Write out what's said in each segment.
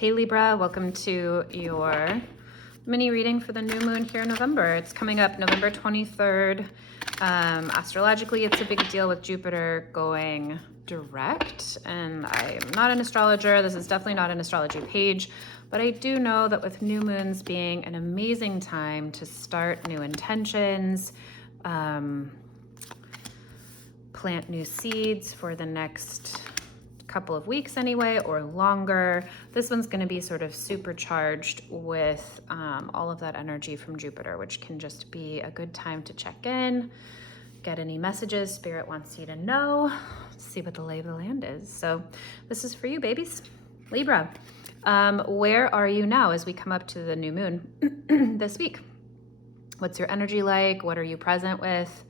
Hey Libra, welcome to your mini reading for the new moon here in November. It's coming up November 23rd. Astrologically, it's a big deal with Jupiter going direct, and I'm not an astrologer. This is definitely not an astrology page, but I do know that with new moons being an amazing time to start new intentions, plant new seeds for the next couple of weeks anyway, or longer. This one's going to be sort of supercharged with all of that energy from Jupiter, which can just be a good time to check in, get any messages Spirit wants you to know, see what the lay of the land is. So this is for you, babies. Libra, where are you now as we come up to the new moon this week? What's your energy like? What are you present with?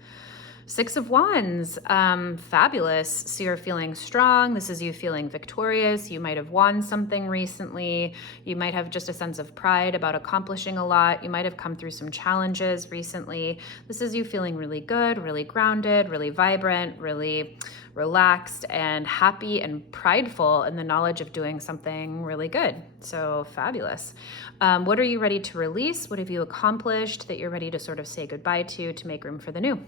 Six of Wands, fabulous. So you're feeling strong. This is you feeling victorious. You might have won something recently. You might have just a sense of pride about accomplishing a lot. You might have come through some challenges recently. This is you feeling really good, really grounded, really vibrant, really relaxed and happy and prideful in the knowledge of doing something really good. So fabulous. What are you ready to release? What have you accomplished that you're ready to sort of say goodbye to make room for the new?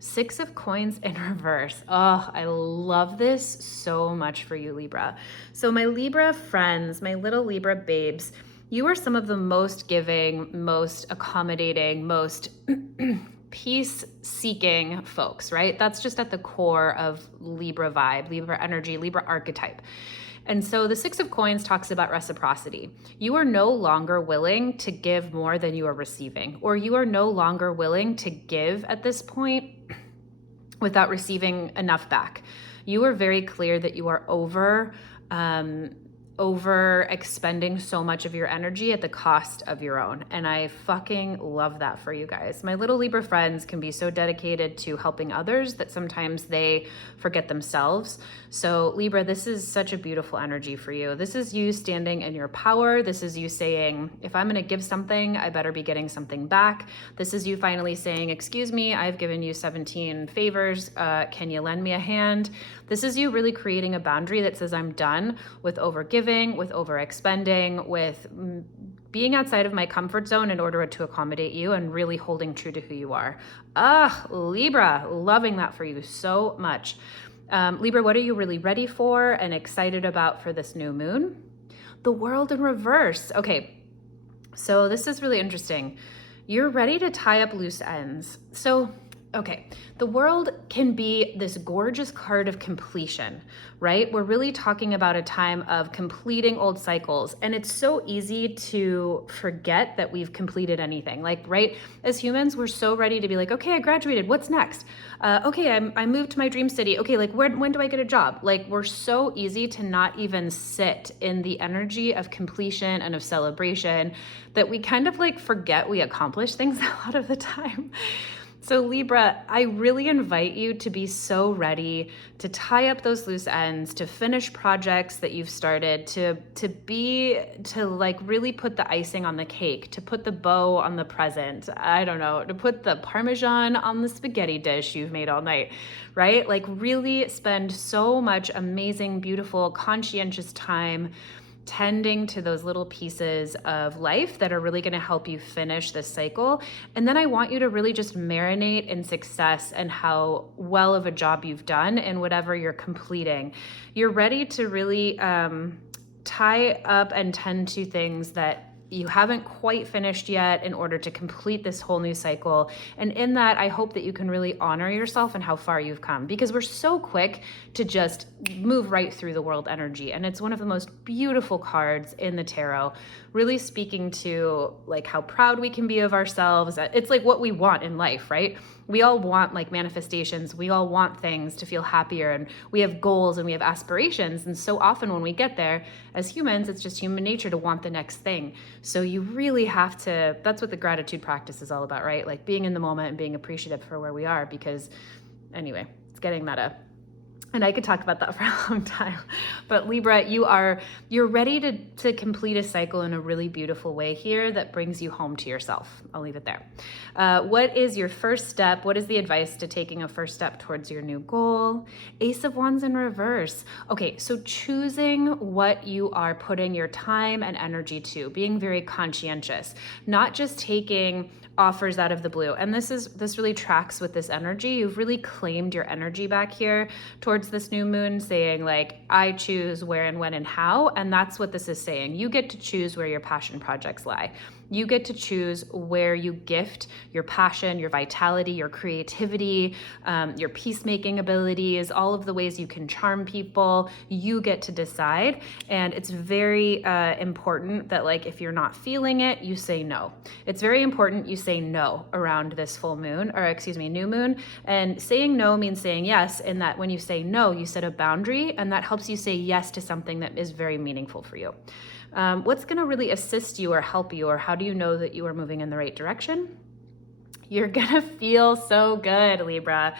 Six of Coins in reverse. Oh, I love this so much for you, Libra. So my Libra friends, my little Libra babes, you are some of the most giving, most accommodating, most peace-seeking folks, right? That's just at the core of Libra vibe, Libra energy, Libra archetype. And so the Six of Coins talks about reciprocity. You are no longer willing to give more than you are receiving, or you are no longer willing to give at this point without receiving enough back. You are very clear that you are over expending so much of your energy at the cost of your own. And I fucking love that for you guys. My little Libra friends can be so dedicated to helping others that sometimes they forget themselves. So Libra, this is such a beautiful energy for you. This is you standing in your power. This is you saying, if I'm going to give something, I better be getting something back. This is you finally saying, excuse me, I've given you 17 favors. Can you lend me a hand? This is you really creating a boundary that says, I'm done with overgiving, with overexpending, with being outside of my comfort zone in order to accommodate you, and really holding true to who you are. Libra, loving that for you so much. Libra, what are you really ready for and excited about for this new moon? The World in reverse. Okay, so this is really interesting. You're ready to tie up loose ends. So okay, the World can be this gorgeous card of completion, right? We're really talking about a time of completing old cycles. And it's so easy to forget that we've completed anything. Like, right? As humans, we're so ready to be like, okay, I graduated. What's next? Okay, I moved to my dream city. Okay, like when do I get a job? Like, we're so easy to not even sit in the energy of completion and of celebration that we kind of like forget we accomplish things a lot of the time. So Libra, I really invite you to be so ready to tie up those loose ends, to finish projects that you've started, to like really put the icing on the cake, to put the bow on the present. I don't know, to put the Parmesan on the spaghetti dish you've made all night, right? Like really spend so much amazing, beautiful, conscientious time tending to those little pieces of life that are really going to help you finish this cycle. And then I want you to really just marinate in success and how well of a job you've done in whatever you're completing. You're ready to really tie up and tend to things that you haven't quite finished yet in order to complete this whole new cycle. And in that, I hope that you can really honor yourself and how far you've come, because we're so quick to just move right through the world energy. And it's one of the most beautiful cards in the tarot, really speaking to like how proud we can be of ourselves. It's like what we want in life, right? We all want like manifestations. We all want things to feel happier, and we have goals and we have aspirations. And so often when we get there as humans, it's just human nature to want the next thing. So you really have to, that's what the gratitude practice is all about, right? Like being in the moment and being appreciative for where we are, because anyway, it's getting meta. And I could talk about that for a long time. But Libra, you're ready to complete a cycle in a really beautiful way here that brings you home to yourself. I'll leave it there. What is your first step? What is the advice to taking a first step towards your new goal? Ace of Wands in reverse. Okay, so choosing what you are putting your time and energy to, being very conscientious, not just taking offers out of the blue. And this really tracks with this energy. You've really claimed your energy back here towards this new moon, saying like, I choose where and when and how. And that's what this is saying. You get to choose where your passion projects lie. You get to choose where you gift your passion, your vitality, your creativity, your peacemaking abilities, all of the ways you can charm people. You get to decide. And it's very important that like, if you're not feeling it, you say no. It's very important you say no around this full moon, or excuse me, new moon. And saying no means saying yes, in that when you say no, you set a boundary, and that helps you say yes to something that is very meaningful for you. What's going to really assist you or help you, or how do you know that you are moving in the right direction? You're going to feel so good, Libra.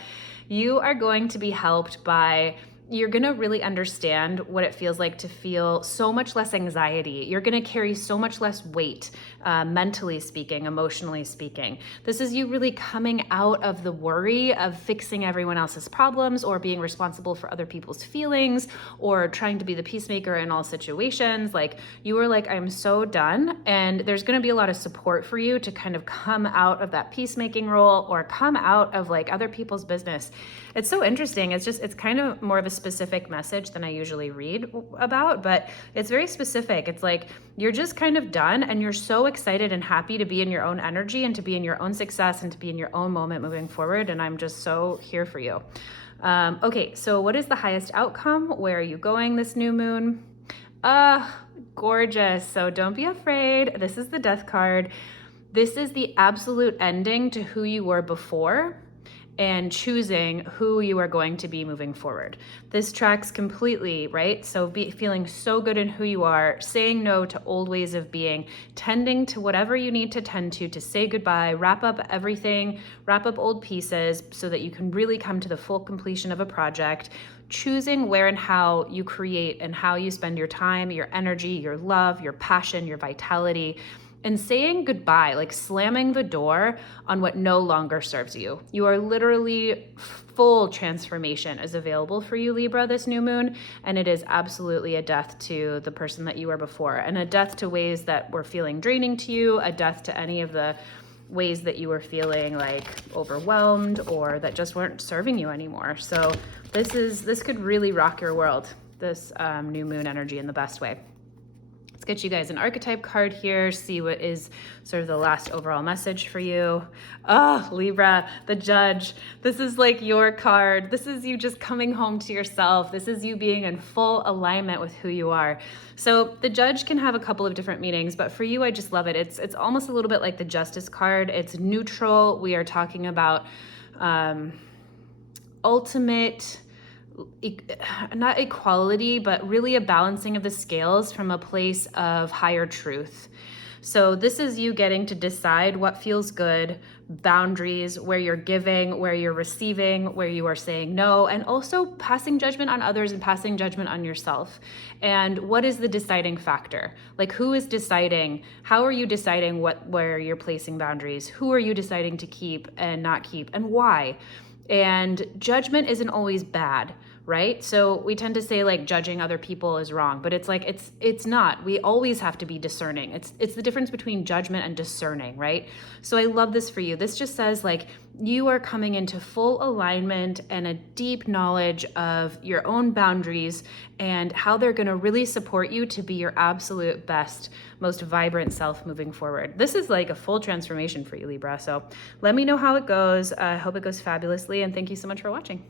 You are going to be helped by, you're going to really understand what it feels like to feel so much less anxiety. You're going to carry so much less weight, mentally speaking, emotionally speaking. This is you really coming out of the worry of fixing everyone else's problems, or being responsible for other people's feelings, or trying to be the peacemaker in all situations. Like, you are like, I'm so done. And there's going to be a lot of support for you to kind of come out of that peacemaking role, or come out of like other people's business. It's so interesting. It's kind of more of a specific message than I usually read about, but it's very specific. It's like, you're just kind of done, and you're so excited and happy to be in your own energy, and to be in your own success, and to be in your own moment moving forward. And I'm just so here for you. Okay, so what is the highest outcome? Where are you going this new moon? Gorgeous. So don't be afraid. This is the Death card. This is the absolute ending to who you were before, and choosing who you are going to be moving forward. This tracks completely, right? So feeling so good in who you are, saying no to old ways of being, tending to whatever you need to tend to say goodbye, wrap up everything, wrap up old pieces so that you can really come to the full completion of a project. Choosing where and how you create, and how you spend your time, your energy, your love, your passion, your vitality, and saying goodbye, like slamming the door on what no longer serves you. You are literally, full transformation is available for you, Libra, this new moon. And it is absolutely a death to the person that you were before, and a death to ways that were feeling draining to you, a death to any of the ways that you were feeling like overwhelmed, or that just weren't serving you anymore. So this could really rock your world, this new moon energy, in the best way. Let's get you guys an archetype card here, see what is sort of the last overall message for you. Oh, Libra, the Judge. This is like your card. This is you just coming home to yourself. This is you being in full alignment with who you are. So the Judge can have a couple of different meanings, but for you, I just love it. It's almost a little bit like the Justice card. It's neutral. We are talking about ultimate, not equality, but really a balancing of the scales from a place of higher truth. So this is you getting to decide what feels good, boundaries, where you're giving, where you're receiving, where you are saying no, and also passing judgment on others and passing judgment on yourself. And what is the deciding factor? Like, who is deciding? How are you deciding where you're placing boundaries? Who are you deciding to keep and not keep, and why? And judgment isn't always bad, right? So we tend to say like judging other people is wrong, but it's like, it's not. We always have to be discerning. It's the difference between judgment and discerning, right? So I love this for you. This just says like, you are coming into full alignment and a deep knowledge of your own boundaries and how they're going to really support you to be your absolute best, most vibrant self moving forward. This is like a full transformation for you, Libra. So let me know how it goes. I hope it goes fabulously, and thank you so much for watching.